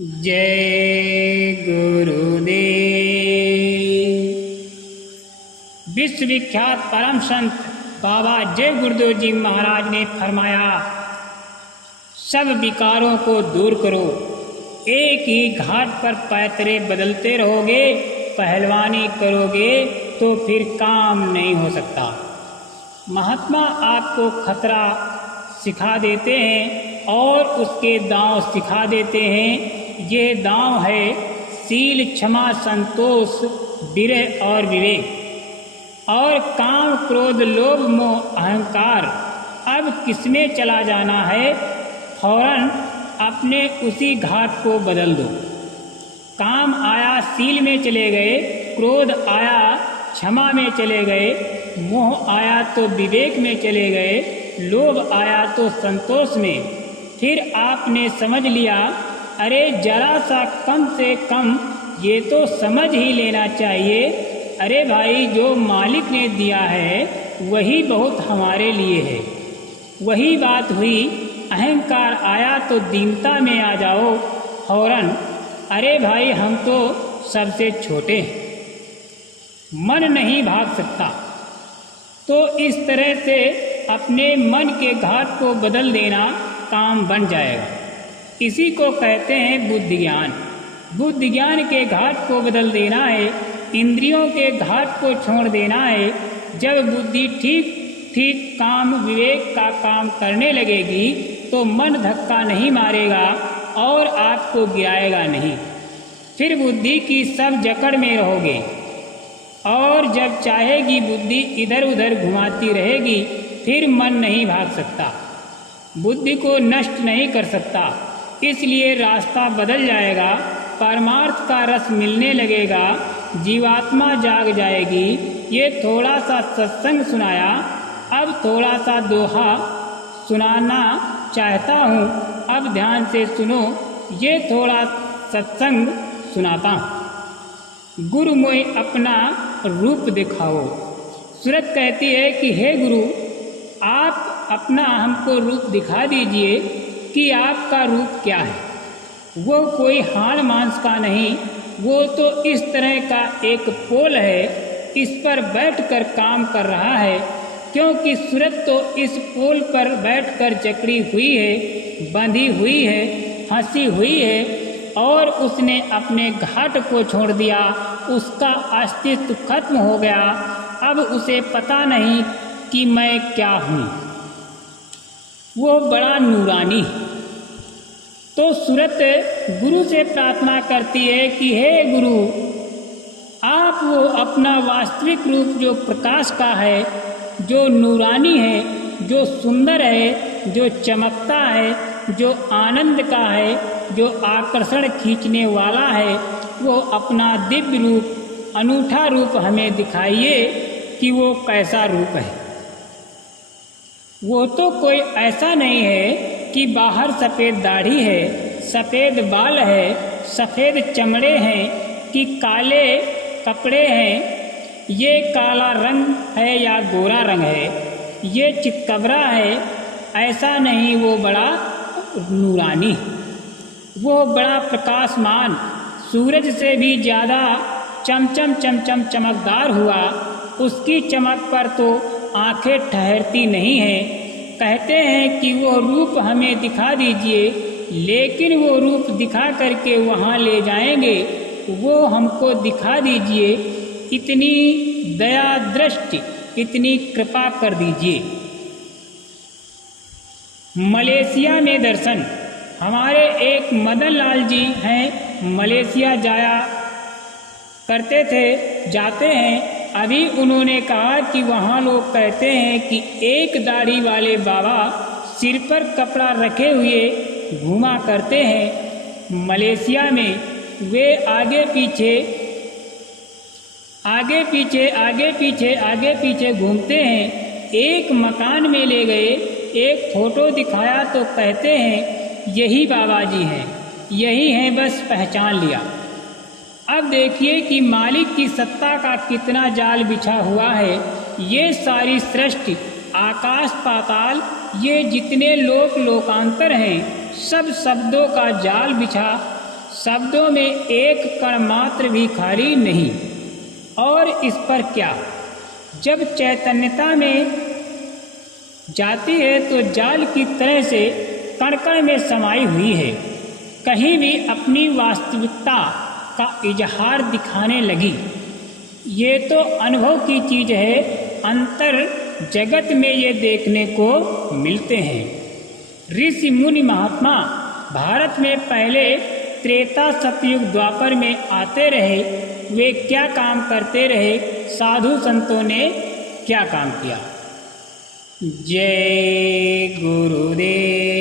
जय गुरुदेव। विश्वविख्यात परम संत बाबा जय गुरुदेव जी महाराज ने फरमाया, सब विकारों को दूर करो। एक ही घाट पर पैतरे बदलते रहोगे, पहलवानी करोगे तो फिर काम नहीं हो सकता। महात्मा आपको खतरा सिखा देते हैं और उसके दांव सिखा देते हैं। ये दांव है सील, क्षमा, संतोष, विरह और विवेक। और काम, क्रोध, लोभ, मोह, अहंकार अब किसमें चला जाना है? फौरन अपने उसी घाट को बदल दो। काम आया सील में चले गए, क्रोध आया क्षमा में चले गए, मोह आया तो विवेक में चले गए, लोभ आया तो संतोष में। फिर आपने समझ लिया, अरे जरा सा कम से कम ये तो समझ ही लेना चाहिए। अरे भाई, जो मालिक ने दिया है वही बहुत हमारे लिए है। वही बात हुई, अहंकार आया तो दीनता में आ जाओ फौरन। अरे भाई, हम तो सबसे छोटे हैं, मन नहीं भाग सकता। तो इस तरह से अपने मन के घाट को बदल देना काम बन जाएगा। इसी को कहते हैं बुद्धि ज्ञान। बुद्धि ज्ञान के घाट को बदल देना है, इंद्रियों के घाट को छोड़ देना है। जब बुद्धि ठीक ठीक काम, विवेक का काम करने लगेगी तो मन धक्का नहीं मारेगा और आपको गिराएगा नहीं। फिर बुद्धि की सब जकड़ में रहोगे और जब चाहेगी बुद्धि इधर उधर घुमाती रहेगी। फिर मन नहीं भाग सकता, बुद्धि को नष्ट नहीं कर सकता। इसलिए रास्ता बदल जाएगा, परमार्थ का रस मिलने लगेगा, जीवात्मा जाग जाएगी। ये थोड़ा सा सत्संग सुनाया, अब थोड़ा सा दोहा सुनाना चाहता हूँ। अब ध्यान से सुनो, ये थोड़ा सत्संग सुनाता हूँ। गुरु मोय अपना रूप दिखाओ। सूरत कहती है कि हे गुरु, आप अपना हमको रूप दिखा दीजिए कि आपका रूप क्या है। वो कोई हाड़ मांस का नहीं, वो तो इस तरह का एक पोल है, इस पर बैठकर काम कर रहा है। क्योंकि सूरत तो इस पोल पर बैठकर जकड़ी हुई है, बंधी हुई है, फंसी हुई है और उसने अपने घाट को छोड़ दिया। उसका अस्तित्व खत्म हो गया। अब उसे पता नहीं कि मैं क्या हूँ। वो बड़ा नूरानी। तो सूरत गुरु से प्रार्थना करती है कि हे गुरु, आप वो अपना वास्तविक रूप जो प्रकाश का है, जो नूरानी है, जो सुंदर है, जो चमकता है, जो आनंद का है, जो आकर्षण खींचने वाला है, वो अपना दिव्य रूप, अनूठा रूप हमें दिखाइए कि वो कैसा रूप है। वो तो कोई ऐसा नहीं है कि बाहर सफ़ेद दाढ़ी है, सफ़ेद बाल है, सफ़ेद चमड़े हैं कि काले कपड़े हैं। ये काला रंग है या गोरा रंग है, ये चितकबरा है, ऐसा नहीं। वो बड़ा नूरानी, वो बड़ा प्रकाशमान, सूरज से भी ज़्यादा चमचम चमचम चमकदार हुआ। उसकी चमक पर तो आंखें ठहरती नहीं हैं। कहते हैं कि वो रूप हमें दिखा दीजिए, लेकिन वो रूप दिखा करके वहाँ ले जाएंगे। वो हमको दिखा दीजिए, इतनी दया दृष्टि, इतनी कृपा कर दीजिए। मलेशिया में दर्शन। हमारे एक मदन लाल जी हैं, मलेशिया जाया करते थे, जाते हैं। अभी उन्होंने कहा कि वहाँ लोग कहते हैं कि एक दाढ़ी वाले बाबा सिर पर कपड़ा रखे हुए घूमा करते हैं। मलेशिया में वे आगे पीछे आगे पीछे आगे पीछे आगे पीछे घूमते हैं। एक मकान में ले गए, एक फोटो दिखाया तो कहते हैं यही बाबा जी हैं, यही हैं, बस पहचान लिया। अब देखिए कि मालिक की सत्ता का कितना जाल बिछा हुआ है। ये सारी सृष्टि, आकाश पाताल, ये जितने लोक लोकांतर हैं, सब शब्दों का जाल बिछा शब्दों में एक कण मात्र भी खाली नहीं। और इस पर क्या, जब चैतन्यता में जाती है तो जाल की तरह से कण कण में समाई हुई है, कहीं भी अपनी वास्तविकता का इजहार दिखाने लगी। ये तो अनुभव की चीज है, अंतर जगत में ये देखने को मिलते हैं। ऋषि मुनि महात्मा भारत में पहले त्रेता सतयुग द्वापर में आते रहे, वे क्या काम करते रहे, साधु संतों ने क्या काम किया। जय गुरुदेव।